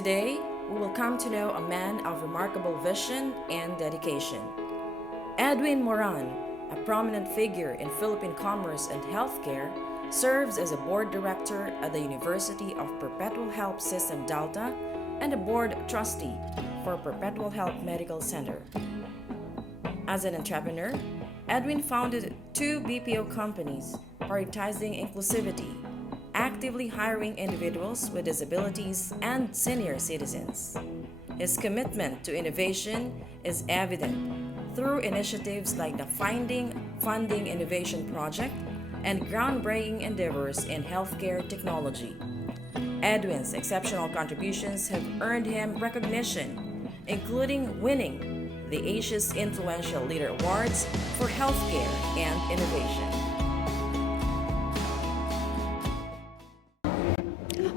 Today, we will come to know a man of remarkable vision and dedication. Edwin Moran, a prominent figure in Philippine commerce and healthcare, serves as a board director at the University of Perpetual Help System Dalta and a board trustee for Perpetual Help Medical Center. As an entrepreneur, Edwin founded 2 BPO companies, prioritizing inclusivity, actively hiring individuals with disabilities and senior citizens. His commitment to innovation is evident through initiatives like the Funding Innovation Project and groundbreaking endeavors in healthcare technology. Edwin's exceptional contributions have earned him recognition, including winning the Asia's Influential Leader Awards for Healthcare and Innovation.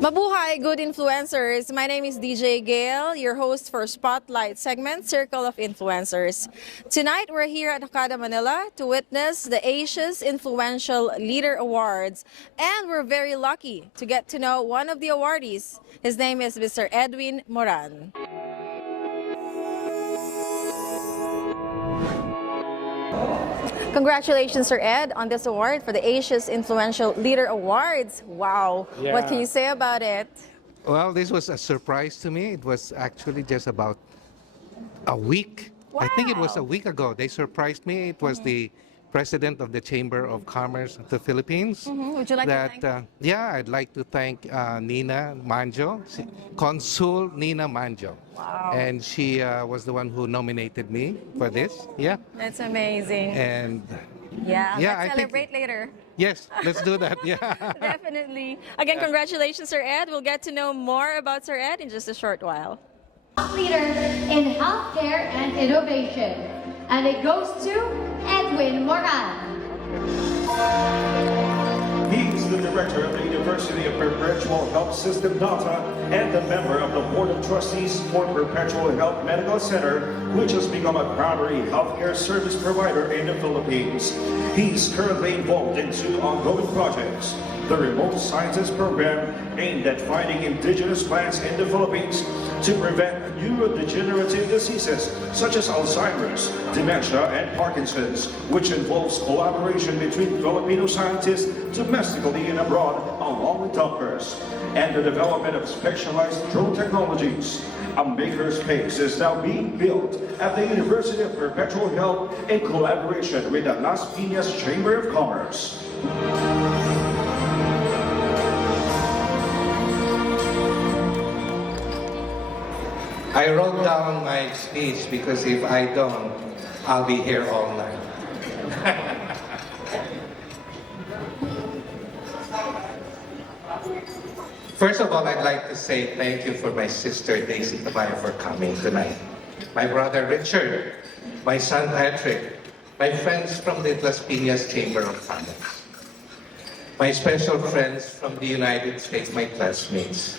Mabuhay, good influencers! My name is DJ Gail, your host for Spotlight segment, Circle of Influencers. Tonight, we're here at Okada, Manila to witness the Asia's Influential Leader Awards. And we're very lucky to get to know one of the awardees. His name is Mr. Edwin Moran. Congratulations, Sir Ed, on this award for the Asia's Influential Leader Awards. Wow. Yeah. What can you say about it? Well, this was a surprise to me. It was actually just about a week. I think it was a week ago. They surprised me. It was the president of the Chamber of Commerce of the Philippines. Would you like to thank Yeah, I'd like to thank Nina Manjo, Consul Nina Manjo. Wow. And she was the one who nominated me for this. Yeah. That's amazing. And Yeah, yeah, let's I think- celebrate later. yes, let's do that. Yeah. Definitely. Again, congratulations, Sir Ed. We'll get to know more about Sir Ed in just a short while. Leader in healthcare and innovation. And it goes to Edwin Moran. He's the director of the University of Perpetual Help System Dalta and a member of the Board of Trustees for Perpetual Help Medical Center, which has become a primary healthcare service provider in the Philippines. He's currently involved in 2 ongoing projects. The Remote Scientist Program, aimed at finding indigenous plants in the Philippines to prevent neurodegenerative diseases such as Alzheimer's, dementia, and Parkinson's, which involves collaboration between Filipino scientists domestically and abroad, along with doctors, and the development of specialized drone technologies. A makerspace is now being built at the University of Perpetual Health in collaboration with the Las Piñas Chamber of Commerce. I wrote down my speech because if I don't, I'll be here all night. First of all, I'd like to say thank you for my sister Daisy Tabaya for coming tonight. My brother Richard, my son Patrick, my friends from the Las Piñas Chamber of Commerce, my special friends from the United States, my classmates.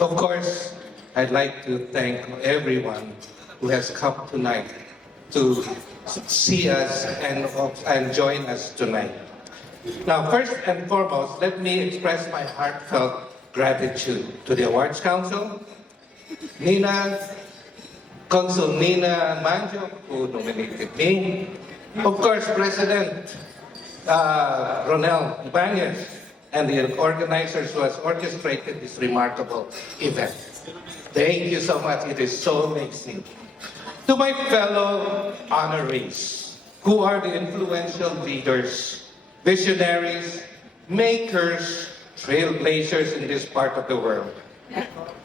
Of course, I'd like to thank everyone who has come tonight to see us and join us tonight. Now, first and foremost, let me express my heartfelt gratitude to the Awards Council, Consul Nina Manjo, who nominated me, of course, President Ronel Ibanez, and the organizers who has orchestrated this remarkable event. Thank you so much. It is so amazing. To my fellow honorees, who are the influential leaders, visionaries, makers, trailblazers in this part of the world.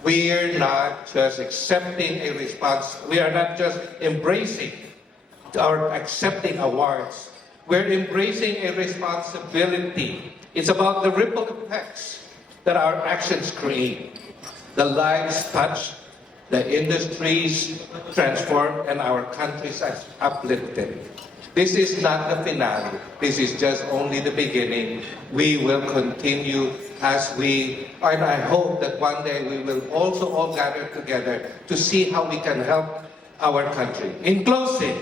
We are not just accepting a response. We are not just embracing or accepting awards. We're embracing a responsibility. It's about the ripple effects that our actions create. The lives touched, the industries transformed, and our countries are uplifted. This is not the finale. This is just only the beginning. We will continue and I hope that one day we will also all gather together to see how we can help our country. In closing,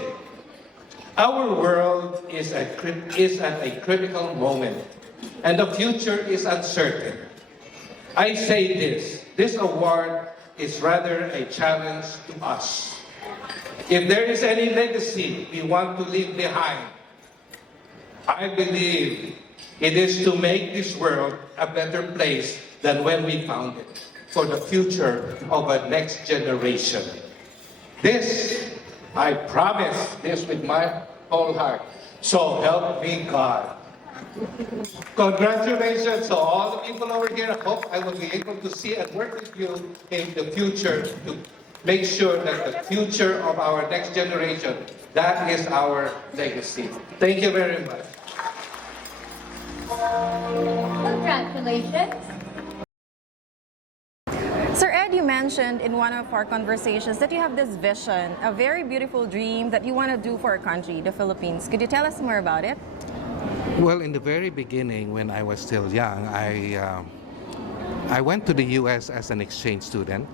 our world is at a critical moment, and the future is uncertain. I say this award is rather a challenge to us. If there is any legacy we want to leave behind, I believe it is to make this world a better place than when we found it, for the future of a next generation. This, I promise this with my whole heart. So help me God. Congratulations to all the people over here. I hope I will be able to see and work with you in the future to make sure that the future of our next generation, that is our legacy. Thank you very much. Congratulations. Sir Ed, you mentioned in one of our conversations that you have this vision, a very beautiful dream that you want to do for our country, the Philippines. Could you tell us more about it? Well, in the very beginning, when I was still young, I went to the U.S. as an exchange student.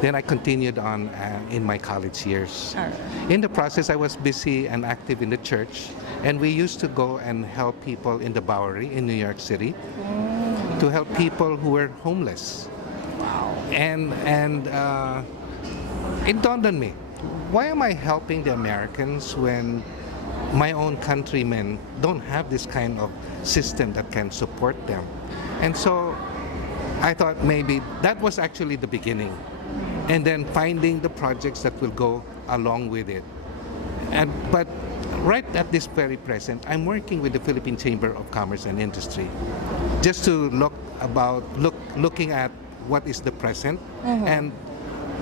Then I continued on in my college years. All right. In the process, I was busy and active in the church, and we used to go and help people in the Bowery in New York City to help people who were homeless. Wow. And it dawned on me, why am I helping the Americans when my own countrymen don't have this kind of system that can support them? And so I thought maybe that was actually the beginning. And then finding the projects that will go along with it. But right at this very present, I'm working with the Philippine Chamber of Commerce and Industry just to looking at what is the present. And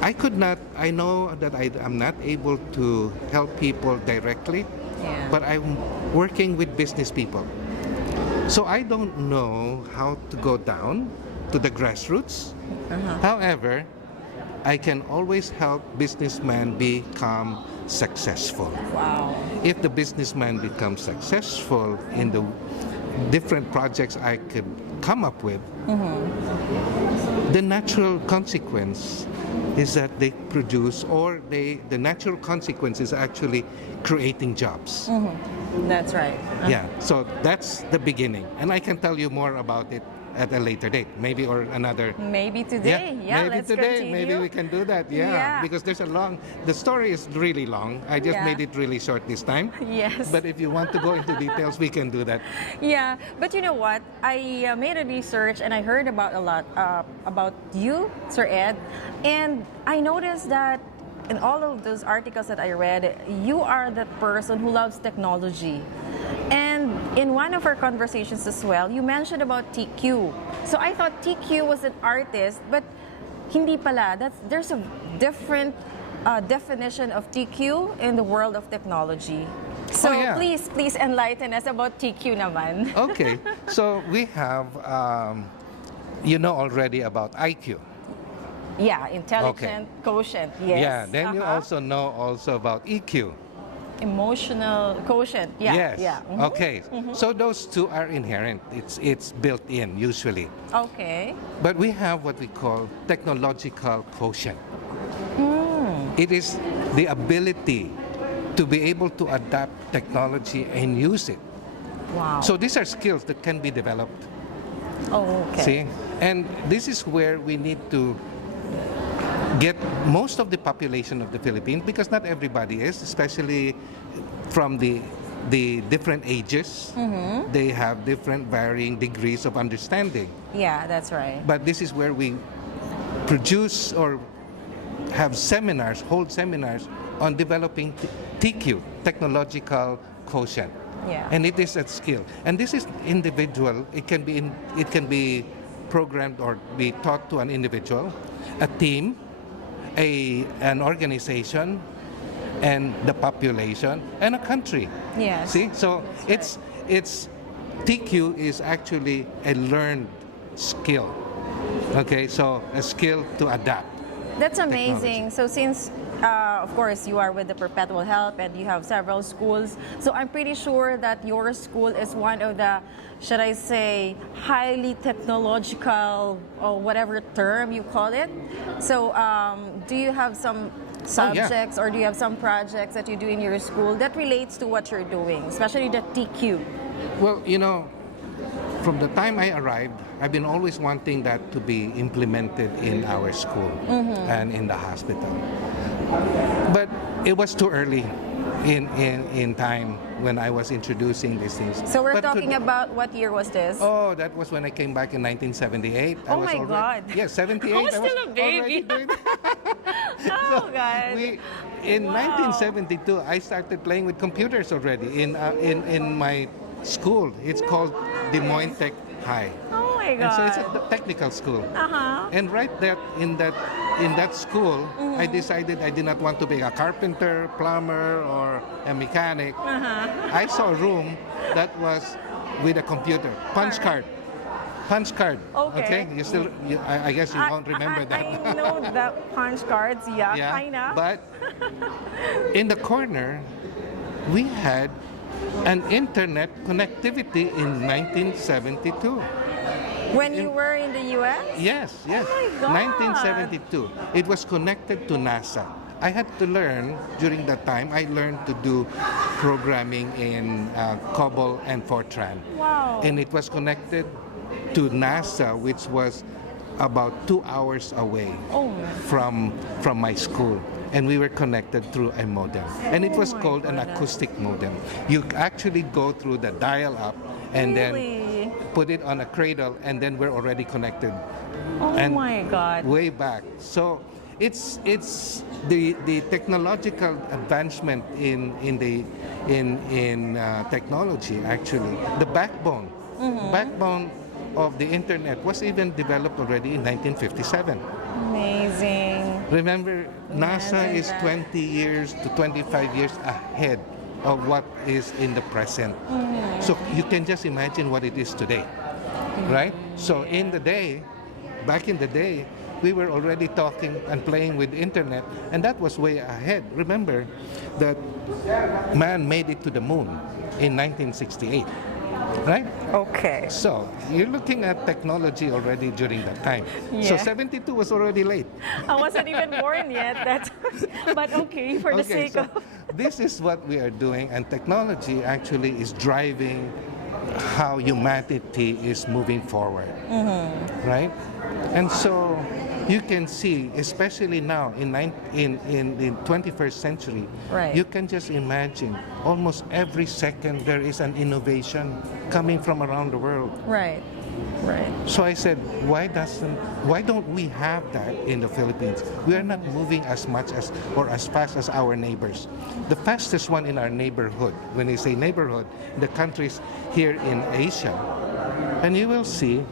I know that I'm not able to help people directly, but I'm working with business people. So I don't know how to go down to the grassroots. However, I can always help businessmen become successful. Wow. If the businessman becomes successful in the different projects I could come up with, the natural consequence is that they produce, or the natural consequence is actually creating jobs. That's right. Yeah, so that's the beginning. And I can tell you more about it at a later date, maybe, or another. Maybe today. Yeah, maybe let's today. continue. Maybe we can do that. Yeah, because there's the story is really long. I just made it really short this time. Yes. But if you want to go into details, we can do that. Yeah, but you know what? I made a research and I heard about a lot about you, Sir Ed, and I noticed that in all of those articles that I read, you are the person who loves technology. And in one of our conversations as well, you mentioned about TQ. So I thought TQ was an artist, but hindi pala. There's a different definition of TQ in the world of technology. So please enlighten us about TQ naman. Okay, so we have, you know already about IQ. Yeah, intelligent quotient, yes. Yeah, then you also know about EQ. Emotional quotient, yeah. Yes. Yeah. Okay, so those two are inherent. It's built in usually. Okay. But we have what we call technological quotient. It is the ability to be able to adapt technology and use it. Wow. So these are skills that can be developed. Oh, okay. See? And this is where we need to get most of the population of the Philippines, because not everybody is, especially from the different ages. They have different varying degrees of understanding. Yeah, that's right. But this is where we produce or have seminars, hold seminars on developing TQ, technological quotient. Yeah. And it is a skill. And this is individual. It can be programmed or be taught to an individual, a team, an organization, and the population, and a country. Yes. See, so it's TQ is actually a learned skill. Okay, so a skill to adapt. That's amazing. Technology. So since, of course, you are with the Perpetual Help and you have several schools, so I'm pretty sure that your school is one of the, should I say, highly technological, or whatever term you call it. So do you have some subjects or do you have some projects that you do in your school that relates to what you're doing, especially the TQ? Well, you know, from the time I arrived, I've been always wanting that to be implemented in our school and in the hospital. But it was too early in time when I was introducing these things. So we're But talking about what year was this? Oh, that was when I came back in 1978. I Oh was my already, God. Yes, 78. I was still a baby. already doing Oh, God. In Wow. 1972, I started playing with computers already in my school. It's called Des Moines Tech High. Oh my And so God. it's a technical school. Uh-huh. And right there in that school, I decided I did not want to be a carpenter, plumber, or a mechanic. I saw a room that was with a computer, punch card. Okay. You still, I guess you won't remember that. I know the punch cards, yeah, kinda. But in the corner, we had an internet connectivity in 1972. When you were in the U.S.? Yes. Oh my God. 1972. It was connected to NASA. I had to learn, during that time, I learned to do programming in COBOL and Fortran. Wow. And it was connected to NASA, which was about 2 hours away from my school. And we were connected through a modem. And it was called an acoustic modem. You actually go through the dial-up and then put it on a cradle, and then we're already connected. Oh And my God. way back. So it's the technological advancement in technology, actually. The backbone of the internet was even developed already in 1957. Amazing. Remember, NASA Imagine is that. 20 years to 25 years ahead of what is in the present. So you can just imagine what it is today, right? So back in the day, we were already talking and playing with internet, and that was way ahead. Remember that man made it to the moon in 1968, right? Okay. So you're looking at technology already during that time. So Yeah. 72 was already late. I wasn't even born yet. But okay, for the sake so of... this is what we are doing, and technology actually is driving how humanity is moving forward, right? And so you can see, especially now in the 21st century, Right. you can just imagine almost every second there is an innovation coming from around the world. Right. So I said, why don't we have that in the Philippines? We are not moving as much as or as fast as our neighbors. The fastest one in our neighborhood, when I say neighborhood, the countries here in Asia, and you will see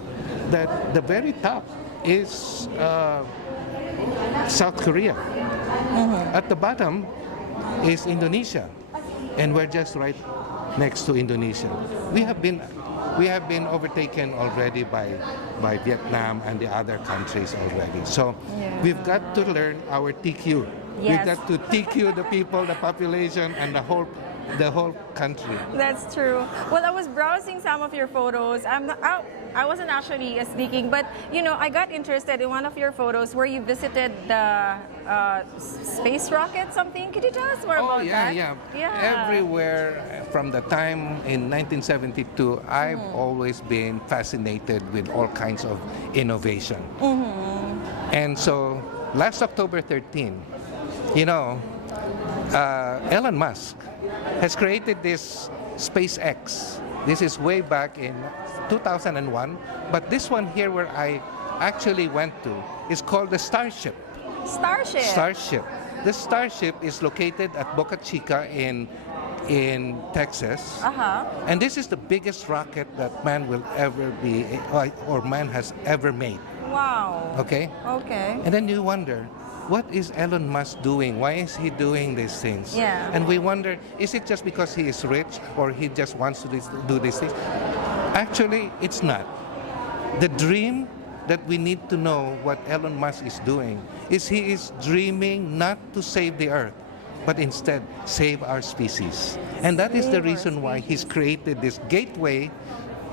that the very top is South Korea. At the bottom is Indonesia, and we're just right next to Indonesia. We have been overtaken already by Vietnam and the other countries already. So we've got to learn our TQ. Yes. We've got to TQ the people, the population, and the whole country. That's true. Well, I was browsing some of your photos. I wasn't actually sneaking, but I got interested in one of your photos where you visited the space rocket. Something. Could you tell us more about that? Yeah. Everywhere from the time in 1972, I've always been fascinated with all kinds of innovation. And so last October 13, Elon Musk has created this SpaceX. This is way back in 2001, but this one here where I actually went to is called the Starship. Starship. The Starship is located at Boca Chica in Texas. And this is the biggest rocket that man will ever be, or man has ever made. Wow. Okay? And then you wonder, what is Elon Musk doing? Why is he doing these things? Yeah. And we wonder, is it just because he is rich or he just wants to do these things? Actually, it's not. The dream that we need to know what Elon Musk is doing is he is dreaming not to save the earth, but instead save our species. And that is the reason why he's created this gateway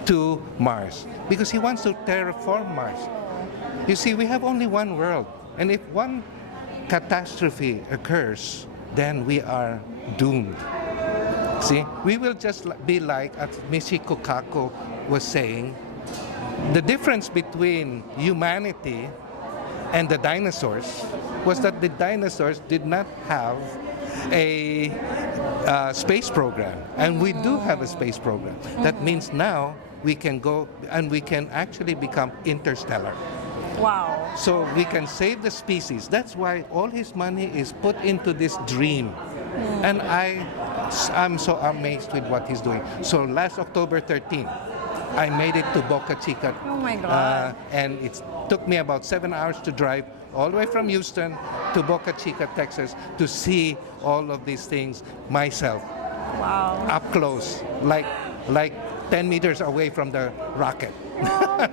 to Mars, because he wants to terraform Mars. You see, we have only one world, and if one catastrophe occurs, then we are doomed. See, we will just be like, as Michiko Kaku was saying, The difference between humanity and the dinosaurs was that the dinosaurs did not have a space program, and we do have a space program. That means now we can go and we can actually become interstellar. Wow. So we can save the species. That's why all his money is put into this dream. And I'm so amazed with what he's doing. So last October 13, I made it to Boca Chica. Oh my God. And it took me about 7 hours to drive all the way from Houston to Boca Chica, Texas, to see all of these things myself, Wow. up close, like 10 meters away from the rocket. Grabe.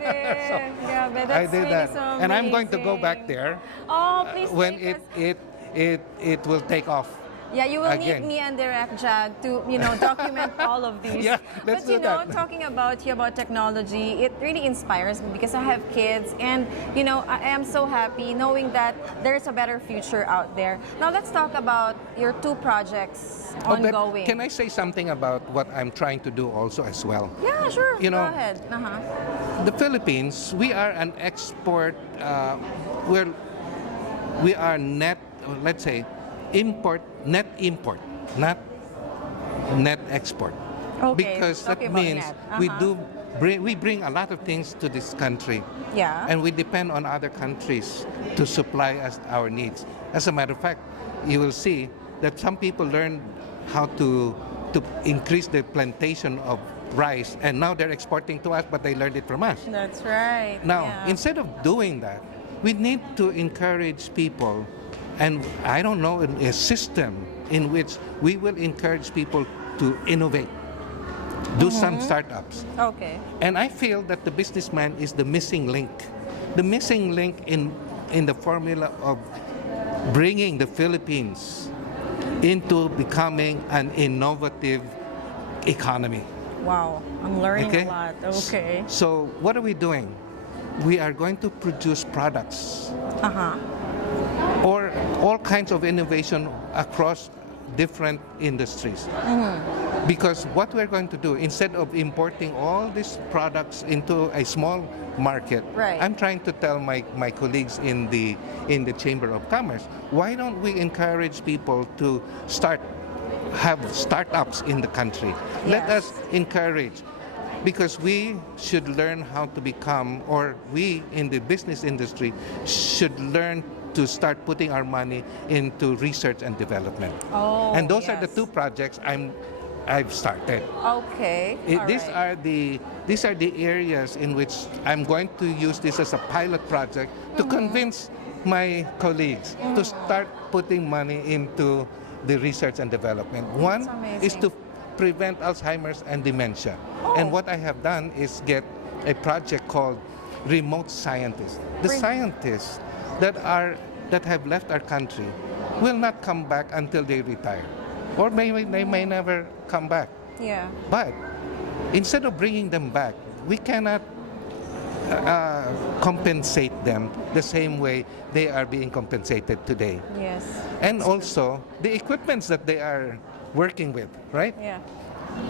Grabe. That's I did really that, so and I'm going to go amazing. back there Oh, please when take us. it will take off. Yeah, you will Again. need me and Direct Jag to, document all of these. Yeah, let's but do that. talking about technology, it really inspires me because I have kids, and I am so happy knowing that there's a better future out there. Now let's talk about your 2 projects But ongoing. can I say something about what I'm trying to do also as well? Yeah, sure. You know, Go ahead. The Philippines, we are an export, we are net, let's say, net import, not net export. Okay, Because that talking about means net. we bring a lot of things to this country. Yeah. And we depend on other countries to supply us our needs. As a matter of fact, you will see that some people learn how to increase the plantation of rice, and now they're exporting to us, but they learned it from us. That's right. Now, yeah. instead of doing that, we need to encourage people, and I don't know, a system in which we will encourage people to innovate, do some startups. Okay. And I feel that the businessman is the missing link. The missing link in the formula of bringing the Philippines into becoming an innovative economy. Wow. I'm learning Okay? a lot. Okay. So what are we doing? We are going to produce products or all kinds of innovation across different industries. Because what we're going to do, instead of importing all these products into a small market, Right. I'm trying to tell my colleagues in the Chamber of Commerce, why don't we encourage people to have startups in the country? Let Yes. us encourage, because we should learn how to become, or we in the business industry should learn to start putting our money into research and development. Oh, And those are the yes. 2 projects I've started. Okay. All These right. are the areas in which I'm going to use this as a pilot project to convince my colleagues to start putting money into the research and development. One is amazing. to prevent Alzheimer's and dementia. Oh. And what I have done is get a project called Remote Scientists. The scientists that have left our country will not come back until they retire, or they may never come back. Yeah. But instead of bringing them back, we cannot compensate them the same way they are being compensated today. Yes. And also the equipments that they are working with, right? Yeah.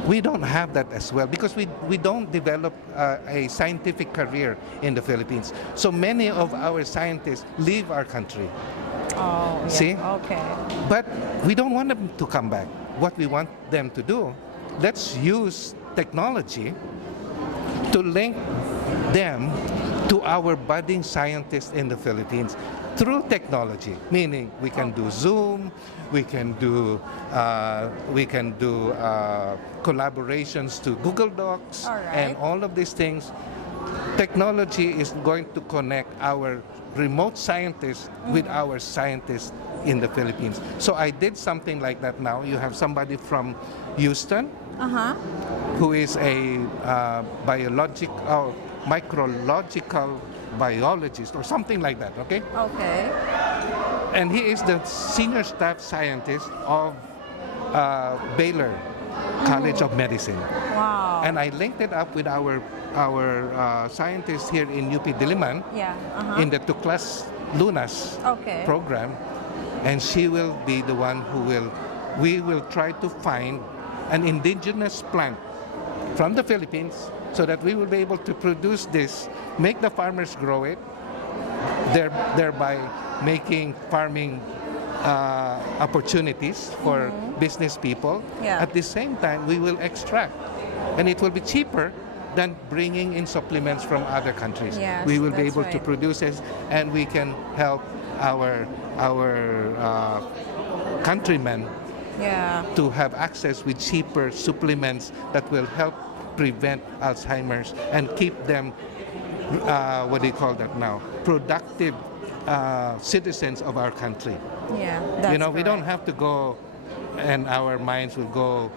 We don't have that as well, because we don't develop a scientific career in the Philippines. So many of our scientists leave our country. Oh, yeah. See? Okay. But we don't want them to come back. What we want them to do, let's use technology to link them to our budding scientists in the Philippines through technology. Meaning we can do Zoom, we can do collaborations to Google Docs, All right. and all of these things. Technology is going to connect our remote scientists with our scientists in the Philippines. So I did something like that now. You have somebody from Houston who is a micrological biologist or something like that, okay? Okay. And he is the senior staff scientist of Baylor College of Medicine. Wow. And I linked it up with our scientists here in UP Diliman Yeah. in the Tuklas Lunas Okay. program, and she will be the one we will try to find an indigenous plant from the Philippines so that we will be able to produce this, make the farmers grow it, thereby making farming opportunities for business people. Yeah. At the same time, we will extract, and it will be cheaper than bringing in supplements from other countries. Yes, we will be that's able to right. produce it, and we can help our countrymen Yeah. to have access with cheaper supplements that will help prevent Alzheimer's and keep them, what do you call that now, productive citizens of our country. Yeah. That's We don't correct. have to go, and our minds will go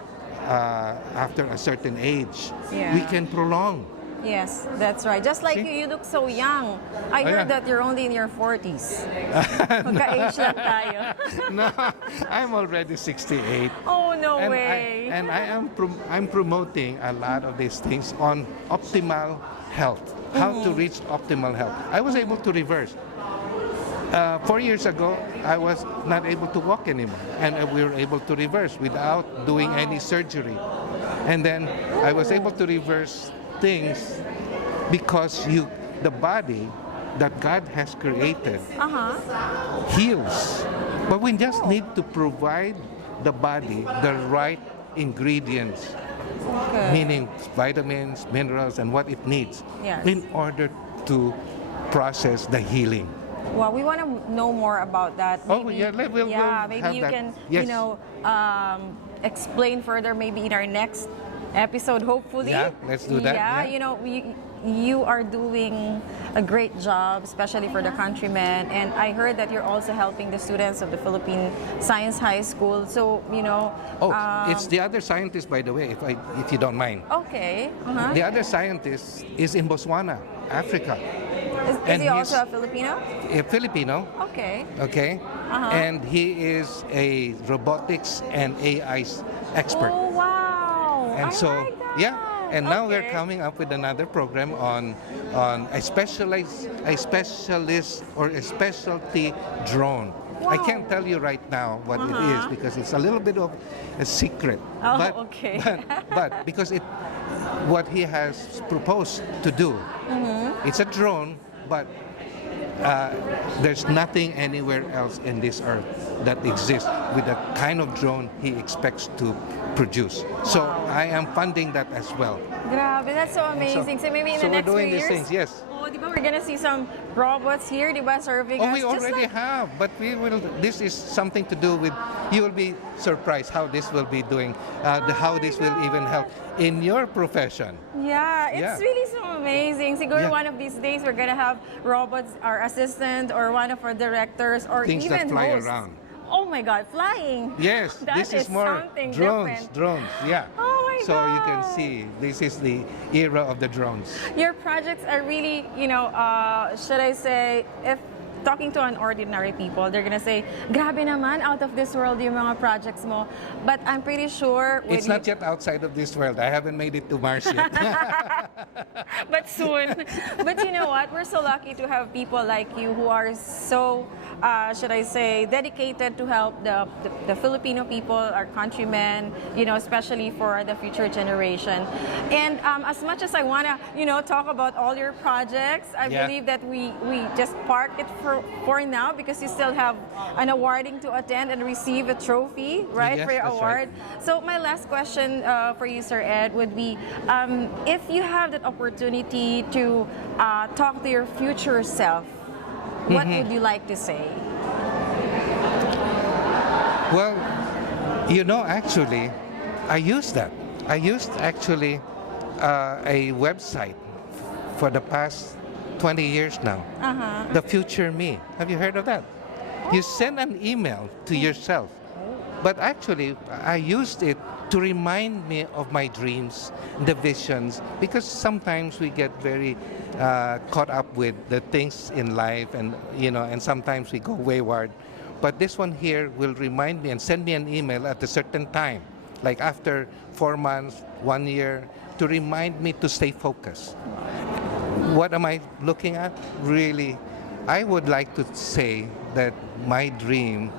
after a certain age. Yeah. We can prolong. Yes, that's right. Just like See? you look so young. I Oh, heard yeah. that you're only in your 40s. Magka-age lang tayo. No, I'm already 68. Oh, no And way. I'm promoting a lot of these things on optimal health, how to reach optimal health. I was able to reverse. 4 years ago, I was not able to walk anymore, and we were able to reverse without doing any surgery. And then I was able to reverse things because the body that God has created heals. But we just need to provide the body the right ingredients, Okay. meaning vitamins, minerals, and what it needs Yes. in order to process the healing. Well, we want to know more about that. Oh, Maybe, yeah, we'll maybe have you that. can, Yes. explain further maybe in our next episode, hopefully. Yeah, let's do that, Yeah, yeah. you are doing a great job, especially for the countrymen. And I heard that you're also helping the students of the Philippine Science High School. So, It's the other scientist, by the way, if you don't mind. okay. Uh-huh. The other scientist is in Botswana, Africa. Is and he he's- also a Filipino? A Filipino, Okay. okay? And he is a robotics and AI expert. Oh, wow. And I so, like that. yeah. And now we're Okay. coming up with another program on a specialist or a specialty drone. I Wow. can't tell you right now what it is because it's a little bit of a secret. Oh, but, okay. but because what he has proposed to do, it's a drone, but there's nothing anywhere else in this earth that exists with the kind of drone he expects to produce. So I am funding that as well. Grabe, that's so amazing. So maybe in so the next we're doing few these years, things, yes. oh, di ba we're gonna see some robots here, di ba, serving Oh, us? we Just already like- have, but we will. This is something to do with. You will be surprised how this will be doing, how this will even help in your profession. Yeah, it's Yeah. really so amazing. Siguro Yeah. one of these days we're gonna have robots, our assistant, or one of our directors, or Things that even fly hosts. around. Oh my God, flying! Yes, That this is is more something drones. different. Drones, yeah. Oh my So you can God. see, this is the era of the drones. Your projects are really, should I say, if talking to an ordinary people, they're gonna say, grabe naman, out of this world yung mga projects mo. But I'm pretty sure with It's not yet outside of this world. I haven't made it to Mars yet. but soon. But you know what? We're so lucky to have people like you who are so, should I say, dedicated to help the Filipino people, our countrymen, especially for the future generation. And as much as I want to, talk about all your projects, I Yeah. believe that we just park it for now because you still have an awarding to attend and receive a trophy, right, Yes, for your that's award. right. So my last question for you, Sir Ed, would be if you have that opportunity to talk to your future self, what would you like to say? Well, actually, I used that. I used actually a website for the past 20 years now. The Future Me. Have you heard of that? You send an email to yourself. But actually, I used it to remind me of my dreams, the visions, because sometimes we get very caught up with the things in life, and sometimes we go wayward. But this one here will remind me and send me an email at a certain time, like after 4 months, 1 year, to remind me to stay focused. What am I looking at? Really, I would like to say that my dream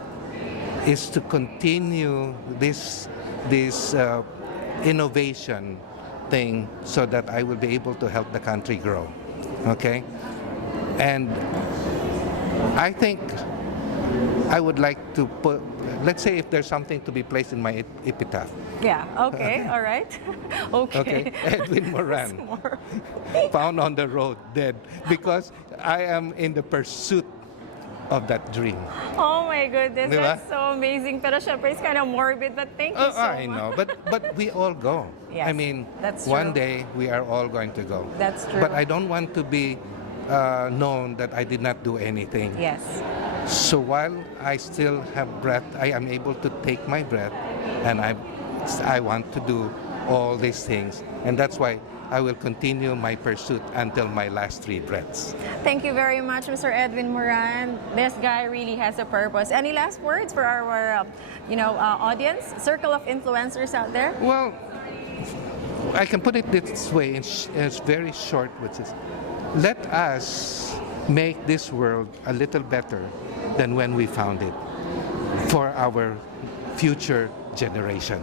is to continue this innovation thing so that I will be able to help the country grow. Okay? And I think I would like to put, let's say if there's something to be placed in my epitaph. Yeah, okay, all right. Okay. Edwin Moran, found on the road, dead, because I am in the pursuit of that dream. Oh my goodness, Diba? that's so amazing. Pero syempre, it's kind of morbid, but thank you so much. I know, but we all go. Yes, I mean, that's one true. day we are all going to go. That's true. But I don't want to be known that I did not do anything. Yes. So while I still have breath, I am able to take my breath, and I want to do all these things, and that's why I will continue my pursuit until my last 3 breaths. Thank you very much, Mr. Edwin Moran. This guy really has a purpose. Any last words for our, audience, circle of influencers out there? Well, I can put it this way, it's very short, which is, let us make this world a little better than when we found it for our future generation.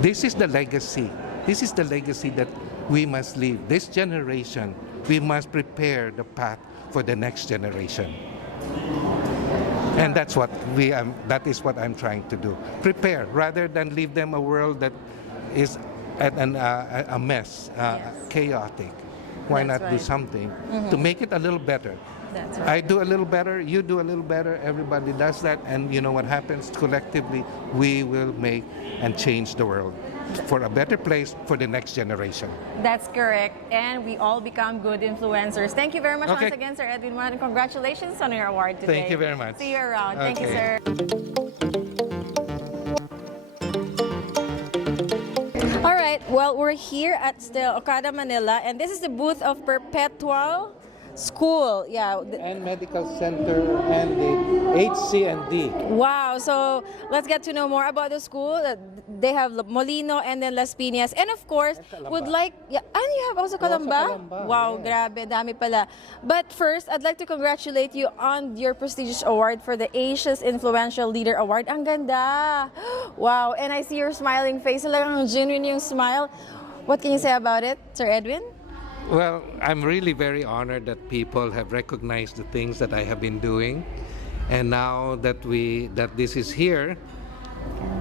This is the legacy. This is the legacy that we must leave. This generation, we must prepare the path for the next generation. And that's what that is what I'm trying to do. Prepare, rather than leave them a world that is a mess, chaotic. Why That's not do right. something to make it a little better? That's right. I do a little better, you do a little better, everybody does that, and you know what happens? Collectively, we will make and change the world for a better place for the next generation. That's correct. And we all become good influencers. Thank you very much Okay. once again, Sir Edwin Moran, and congratulations on your award today. Thank you very much. See you around. Thank you, Okay. sir. All right, well, we're here at still Okada, Manila, and this is the booth of Perpetual School. Yeah. And Medical Center and the HC&D. Wow. So let's get to know more about the school. They have Molino and then Las Piñas. And of course, would like... Yeah, and you have also Calamba? Calamba, Wow, grabe. Dami pala. But first, I'd like to congratulate you on your prestigious award for the Asia's Influential Leader Award. Ang ganda. Wow. And I see your smiling face. Talagang genuine yung smile. What can you say about it, Sir Edwin? Well, I'm really very honored that people have recognized the things that I have been doing. And now that this is here,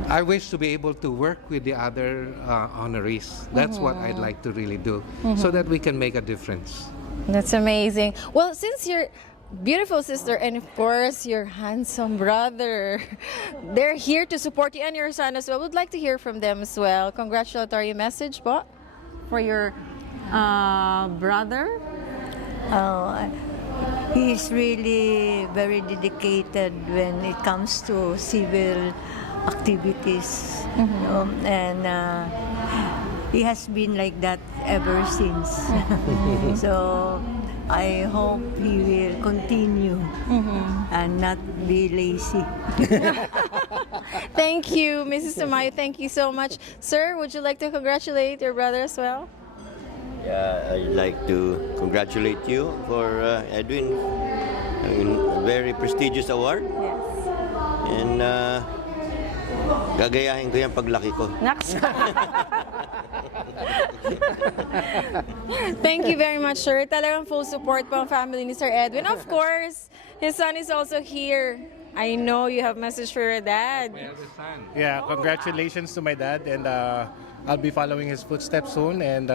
I wish to be able to work with the other honorees. That's what I'd like to really do, so that we can make a difference. That's amazing. Well, since your beautiful sister and of course your handsome brother, they're here to support you and your son as well. Would like to hear from them as well. Congratulatory message po for your brother. He is really very dedicated when it comes to civil activities, you know, and he has been like that ever since. So I hope he will continue and not be lazy. Thank you, Mrs. Tamayo. Thank you so much. Sir, would you like to congratulate your brother as well? Yeah, I'd like to congratulate you for Edwin, a very prestigious award. Yes. And gagayahin ko yan paglaki ko. Next. Thank you very much, sir. Talagang full support po ang family ni Sir Edwin. Of course, his son is also here. I know you have message for your dad. Yeah, congratulations to my dad, and I'll be following his footsteps soon, and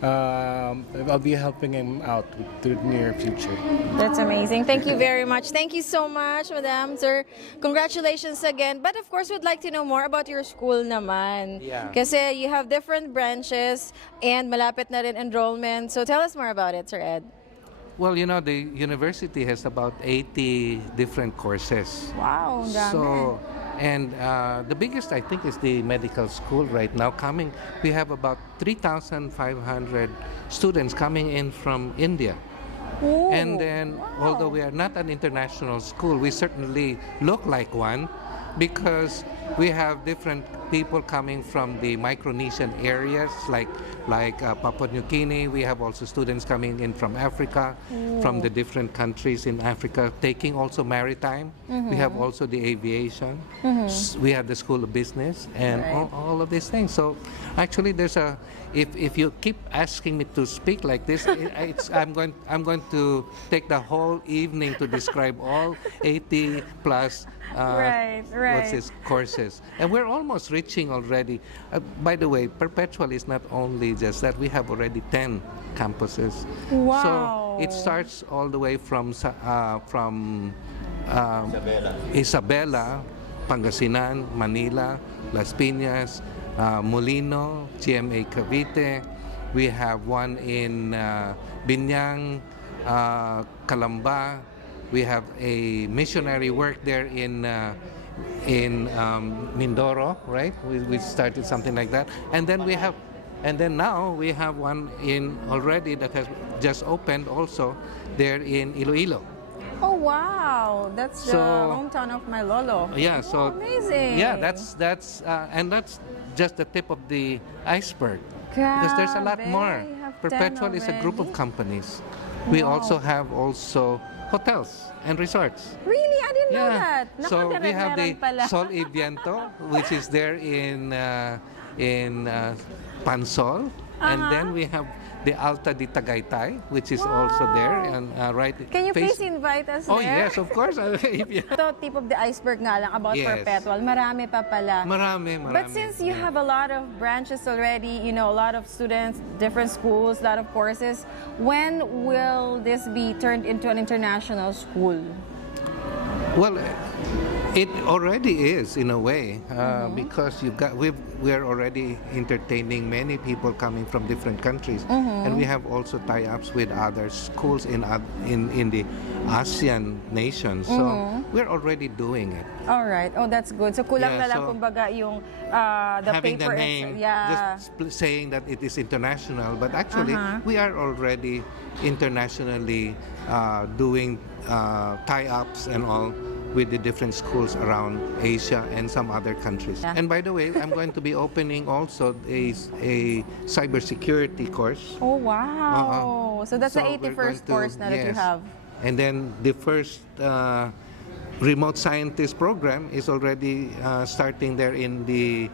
I'll be helping him out to the near future. That's amazing. Thank you very much. Thank you so much, Madam, sir. Congratulations again. But of course, we'd like to know more about your school naman. Yeah. Kasi you have different branches and malapit na rin enrollment. So tell us more about it, Sir Ed. Well, you know, the university has about 80 different courses. Wow, ang dami. So, and the biggest, I think, is the medical school right now coming. We have about 3,500 students coming in from India. Ooh, And then, although we are not an international school, we certainly look like one because we have different people coming from the Micronesian areas like Papua New Guinea. We have also students coming in from Africa, from the different countries in Africa, taking also maritime. We have also the aviation. We have the School of Business and all of these things. So actually there's a, if you keep asking me to speak like this, I'm going to take the whole evening to describe all 80 plus what's this, courses. And we're almost reaching already. By the way, Perpetual is not only just that, we have already 10 campuses. Wow. So it starts all the way from Isabela, Pangasinan, Manila, Las Piñas, Molino, GMA Cavite. We have one in Binyang, Calamba. We have a missionary work there in Mindoro, right? We started something like that, and then now we have one in already that has just opened also there in Iloilo. Oh wow, that's the hometown of my lolo. Yeah, so amazing. Yeah, that's and that's just the tip of the iceberg. Because there's a lot Grabe, more. you have 10 Perpetual is a group of already? companies. We also have hotels and resorts. Really? I didn't know Yeah. that. So Naku, we have the meron pala. Sol y Viento, which is there in Pansol, and then we have the Alta di Tagaytay, which is also there and right. Can you please invite us Oh there? yes, of course. If you- Ito, tip of the iceberg nga lang about Yes. Perpetual. Marami pa pala. Marami. But since you have a lot of branches already, you know, a lot of students, different schools, a lot of courses, when will this be turned into an international school? Well, it already is in a way because we're already entertaining many people coming from different countries, and we have also tie-ups with other schools in the ASEAN nations. So we're already doing it. All right. Oh, that's good. So kulang Yeah, na lang so kumbaga yung the having paper. the name, just saying that it is international, but actually we are already internationally doing tie-ups and all with the different schools around Asia and some other countries. Yeah. And by the way, I'm going to be opening also a cybersecurity course. Oh, wow. So that's the we're 81st going to- course na that you yes. have. And then the first remote scientist program is already starting there in the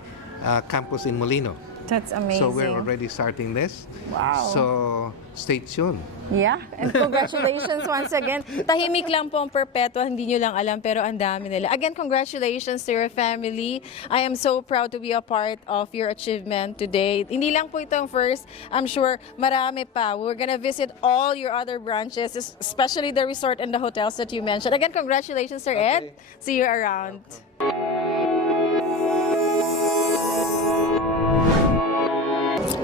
campus in Molino. That's amazing. So we're already starting this. Wow. So stay tuned. Yeah, and congratulations once again. Tahimik lang po ang Perpetual, hindi nyo lang alam, pero ang dami nila. Again, congratulations to your family. I am so proud to be a part of your achievement today. Hindi lang po ito ang first, I'm sure marami pa. We're gonna visit all your other branches, especially the resort and the hotels that you mentioned. Again, congratulations, Sir Ed. See you around.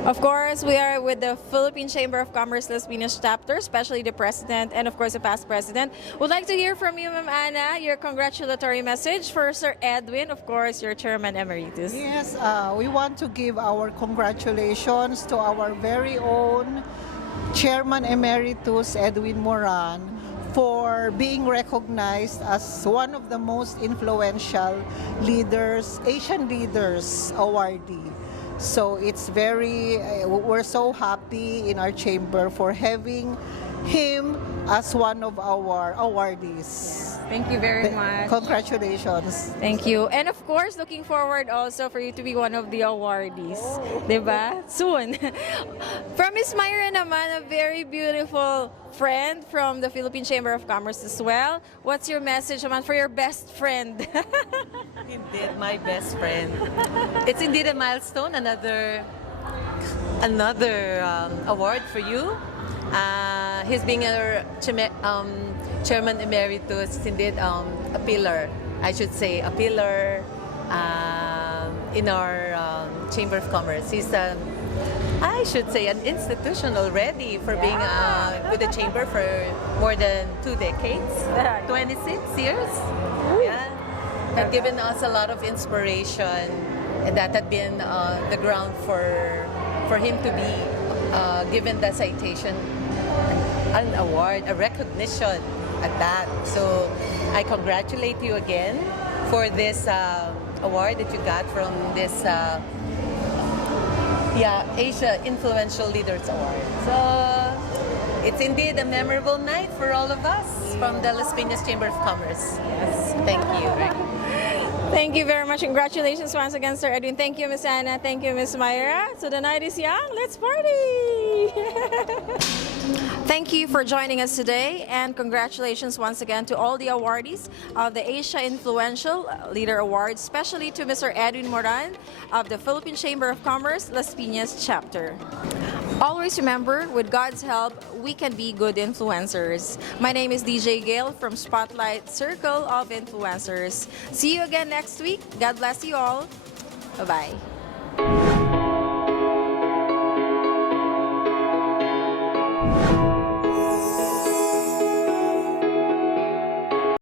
Of course, we are with the Philippine Chamber of Commerce Las Piñas chapter, especially the president and of course the past president. Would like to hear from you, Ma'am Ana, your congratulatory message for Sir Edwin, of course, your chairman emeritus. Yes, we want to give our congratulations to our very own Chairman Emeritus Edwin Moran for being recognized as one of the most influential leaders, Asian leaders awardee. So it's we're so happy in our chamber for having him as one of our awardees. Thank you very much. Congratulations. Thank you. And of course, looking forward also for you to be one of the awardees. Diba? Soon. From Miss Myra naman, a very beautiful friend from the Philippine Chamber of Commerce as well. What's your message naman for your best friend? Indeed, my best friend. It's indeed a milestone, another award for you. His being a chairman emeritus is indeed a pillar, I should say, a pillar in our Chamber of Commerce. He's I should say an institution already for being with the chamber for more than 2 decades, 26 years. Yeah, had given us a lot of inspiration, and that had been the ground for him to be given the citation, an award, a recognition at that. So I congratulate you again for this award that you got from this Asia Influential Leaders Award. So it's indeed a memorable night for all of us from the Las Piñas Chamber of Commerce. Yes, thank you. Thank you very much. Congratulations once again, Sir Edwin. Thank you, Miss Anna. Thank you, Miss Myra. So the night is young. Let's party! Thank you for joining us today, and congratulations once again to all the awardees of the Asia Influential Leader Award, especially to Mr. Edwin Moran of the Philippine Chamber of Commerce, Las Piñas Chapter. Always remember, with God's help, we can be good influencers. My name is DJ Gail from Spotlight Circle of Influencers. See you again next week. God bless you all. Bye-bye.